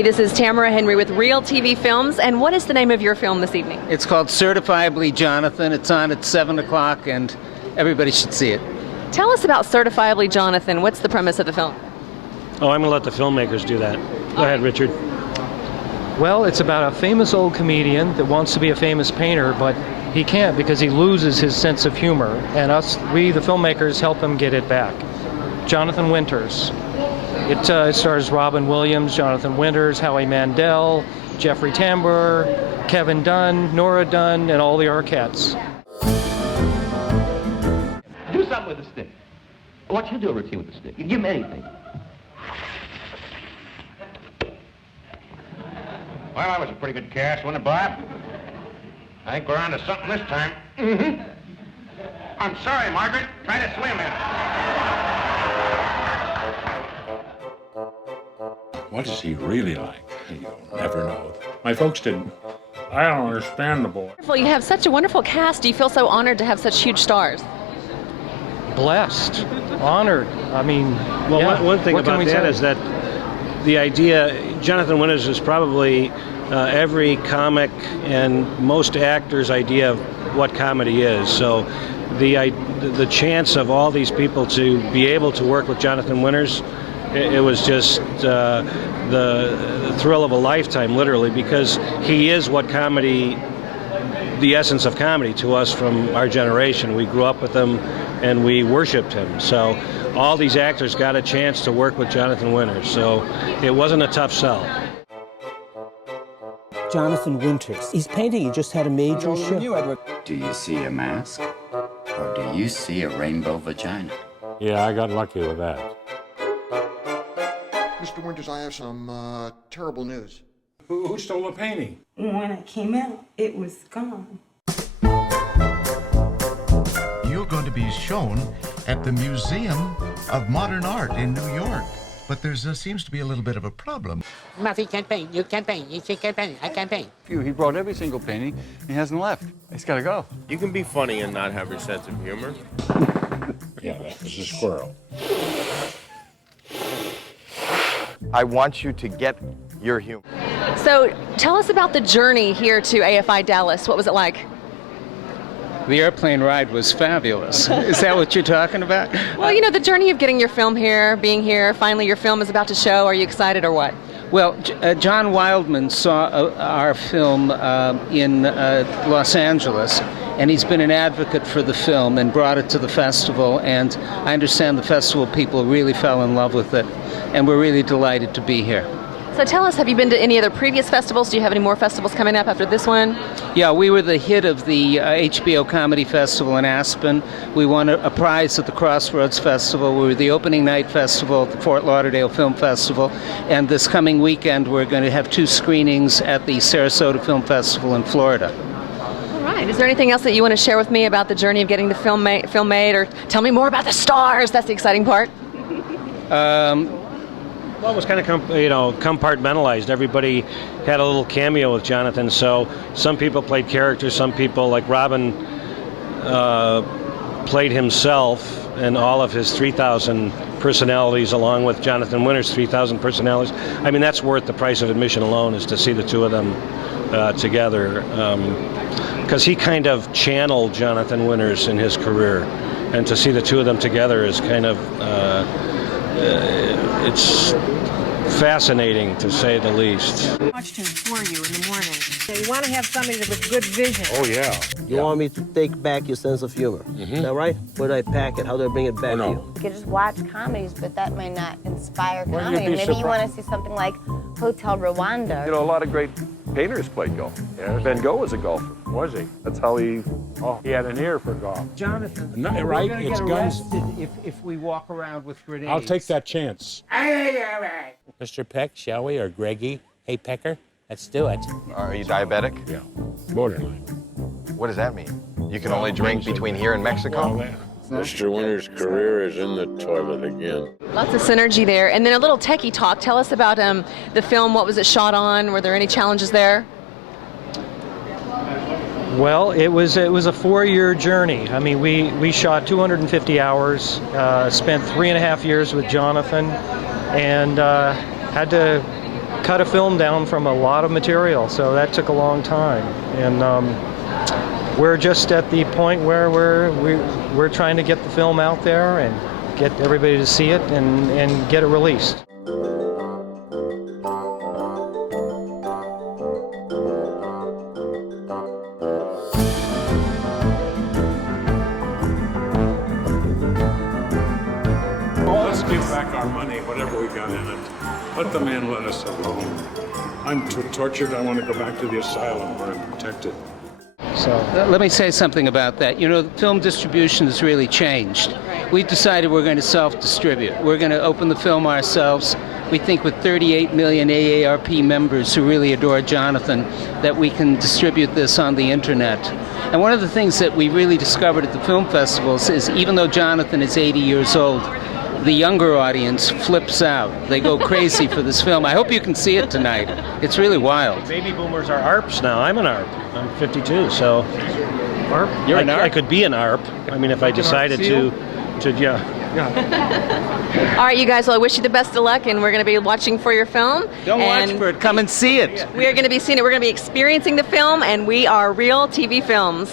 Hey, this is Tamara Henry with Real TV Films, and what is the name of your film this evening? It's called Certifiably Jonathan. It's on at 7 o'clock, and everybody should see it. Tell us about Certifiably Jonathan. What's the premise of the film? Oh, I'm going to let the filmmakers do that. Go ahead, Richard. Well, it's about a famous old comedian that wants to be a famous painter, but he can't because he loses his sense of humor. And we, the filmmakers, help him get it back. Jonathan Winters. It stars Robin Williams, Jonathan Winters, Howie Mandel, Jeffrey Tambor, Kevin Dunn, Nora Dunn, and all the Arquettes. Do something with the stick. Watch you do a routine with the stick. You give him anything. Well, that was a pretty good cast, wasn't it, Bob? I think we're on to something this time. Mm-hmm. I'm sorry, Margaret. Try to swim in. What is he really like? You'll never know. My folks didn't. I don't understand the boy. Well, you have such a wonderful cast. Do you feel so honored to have such huge stars? Blessed, honored. I mean, Well, yeah, one thing what can about we that say? is that the idea, Jonathan Winters is probably every comic and most actors' idea of what comedy is. So the chance of all these people to be able to work with Jonathan Winters, it was just the thrill of a lifetime, literally, because he is what comedy, the essence of comedy to us from our generation. We grew up with him and we worshipped him. So all these actors got a chance to work with Jonathan Winters. So it wasn't a tough sell. Jonathan Winters. He's painting. He just had a major show. Do you see a mask? Or do you see a rainbow vagina? Yeah, I got lucky with that. Mr. Winters, I have some terrible news. Who stole the painting? When it came out, it was gone. You're going to be shown at the Museum of Modern Art in New York. But there seems to be a little bit of a problem. Matthew can't paint, you can't paint, you can't paint, I can't paint. He brought every single painting, he hasn't left. He's got to go. You can be funny and not have your sense of humor. Yeah, that was a squirrel. I want you to get your humor. So tell us about the journey here to AFI Dallas. What was it like? The airplane ride was fabulous. Is that what you're talking about? Well, you know, the journey of getting your film here, being here, finally your film is about to show. Are you excited or what? Well, John Wildman saw our film in Los Angeles, and he's been an advocate for the film and brought it to the festival, and I understand the festival people really fell in love with it, and we're really delighted to be here. So tell us, have you been to any other previous festivals? Do you have any more festivals coming up after this one? Yeah, we were the hit of the HBO Comedy Festival in Aspen. We won a prize at the Crossroads Festival. We were the opening night festival at the Fort Lauderdale Film Festival. And this coming weekend, we're going to have 2 screenings at the Sarasota Film Festival in Florida. All right. Is there anything else that you want to share with me about the journey of getting the film made, or tell me more about the stars? That's the exciting part. Well, it was kind of compartmentalized. Everybody had a little cameo with Jonathan. So some people played characters. Some people, like Robin, played himself and all of his 3,000 personalities, along with Jonathan Winters' 3,000 personalities. I mean, that's worth the price of admission alone, is to see the two of them together. Because he kind of channeled Jonathan Winters in his career, and to see the two of them together is kind of it's fascinating, to say the least. I watched him for you in the morning. You want to have somebody with good vision. Oh, yeah. You want me to take back your sense of humor. Is that right? Where do I pack it? How do I bring it back to you? You could just watch comedies, but that might not inspire Well, comedy. you'd be Maybe you want surprised. to see something like Hotel Rwanda. You know, a lot of great painters played golf. Yes. Van Gogh was a golfer. Was he? That's how he had an ear for golf. Jonathan, No, we're right, going to it's get guns. arrested if we walk around with grenades. I'll take that chance. Mr. Peck, shall we, or Greggy? Hey, Pecker, let's do it. Are you diabetic? Yeah, borderline. What does that mean? You can only drink between here and Mexico? Well, Mr. Winters' career is in the toilet again. Lots of synergy there. And then a little techie talk. Tell us about the film. What was it shot on? Were there any challenges there? Well, it was a 4-year journey. I mean, we shot 250 hours, spent 3.5 years with Jonathan, and had to cut a film down from a lot of material, so that took a long time. And we're just at the point where we're trying to get the film out there and get everybody to see it and get it released. Let's give back our money, whatever we got in it. Let the man let us alone. I'm too tortured. I want to go back to the asylum where I'm protected. So let me say something about that. You know, film distribution has really changed. We've decided we're going to self-distribute. We're going to open the film ourselves. We think with 38 million AARP members who really adore Jonathan, that we can distribute this on the internet. And one of the things that we really discovered at the film festivals is even though Jonathan is 80 years old, the younger audience flips out. They go crazy for this film. I hope you can see it tonight. It's really wild. Baby boomers are ARPs now. I'm an ARP. I'm 52, so ARP? You're an ARP? I could be an ARP. I mean, if I decided to, yeah. All right, you guys, well, I wish you the best of luck, and we're going to be watching for your film. Don't watch for it. Come and see it. We are going to be seeing it. We're going to be experiencing the film, and we are Real TV Films.